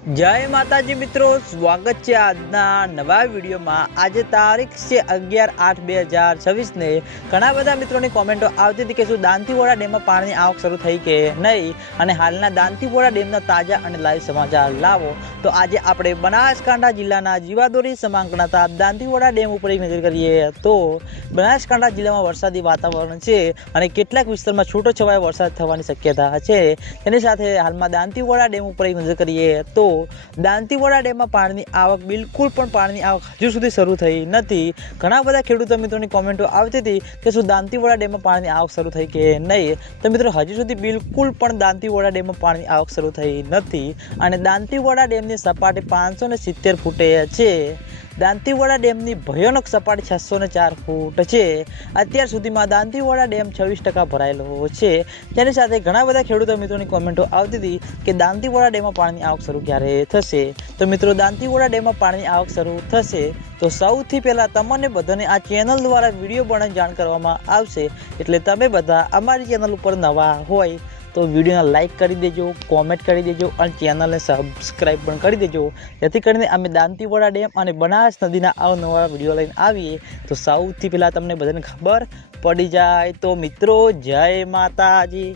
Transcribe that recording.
जय माताजी मित्रों, स्वागत है આજના નવા વિડીયોમાં। આજે તારીખ છે 11/8/2026 ને ઘણા બધા મિત્રોની કોમેન્ટો આવતી હતી કે શું દાંતીવાડા ડેમમાં પાણીની આવક શરૂ થઈ કે નહીં અને હાલના દાંતીવાડા ડેમના તાજા અને લાઈવ સમાચાર લાવો। તો આજે આપણે બનાસકાંઠા જિલ્લાના જીવાદોરી સમાંકળાતા દાંતીવાડા ડેમ ઉપર એક નજર કરીએ તો બનાસકાંઠા જિલ્લામાં વરસાદી વાતાવરણ છે અને કેટલાક વિસ્તારમાં છૂટોછવાયો વરસાદ થવાની શક્યતા છે। તેની સાથે હાલમાં દાંતીવાડા ડેમ ઉપર એક નજર કરીએ તો દાંતીવાડા ડેમમાં પાણીની આવક બિલકુલ પણ પાણીની આવક હજુ સુધી શરૂ થઈ નથી। ઘણા બધા ખેડૂતો મિત્રોની કોમેન્ટો આવતી હતી કે શું દાંતીવાડા ડેમમાં પાણીની આવક શરૂ થઈ કે નહીં। તો મિત્રો હજુ સુધી બિલકુલ પણ દાંતીવાડા ડેમમાં પાણીની આવક શરૂ થઈ નથી અને દાંતીવાડા ડેમની સપાટી 570 ફૂટે છે। દાંતીવાડા ડેમની ભયાનક સપાટી 604 ફૂટ છે। અત્યાર સુધીમાં દાંતીવાડા ડેમ 26% ભરાયેલો છે। તેની સાથે ઘણા બધા ખેડૂતો મિત્રોની કોમેન્ટો આવતી હતી કે દાંતીવાડા ડેમમાં પાણીની આવક શરૂ ક્યારે થશે। તો મિત્રો દાંતીવાડા ડેમમાં પાણીની આવક શરૂ થશે તો સૌથી પહેલાં તમને બધાને આ ચેનલ દ્વારા વિડીયો બનાવીને જાણ કરવામાં આવશે। એટલે તમે બધા અમારી ચેનલ ઉપર નવા હોય તો વિડીયોને લાઇક કરી દેજો, કોમેન્ટ કરી દેજો અને ચેનલને સબસ્ક્રાઈબ પણ કરી દેજો, જેથી કરીને અમે દાંતીવાડા ડેમ અને બનાસ નદીના અવનવા વિડીયો લઈને આવીએ તો સૌથી પહેલાં તમને બધાને ખબર પડી જાય। તો મિત્રો જય માતાજી।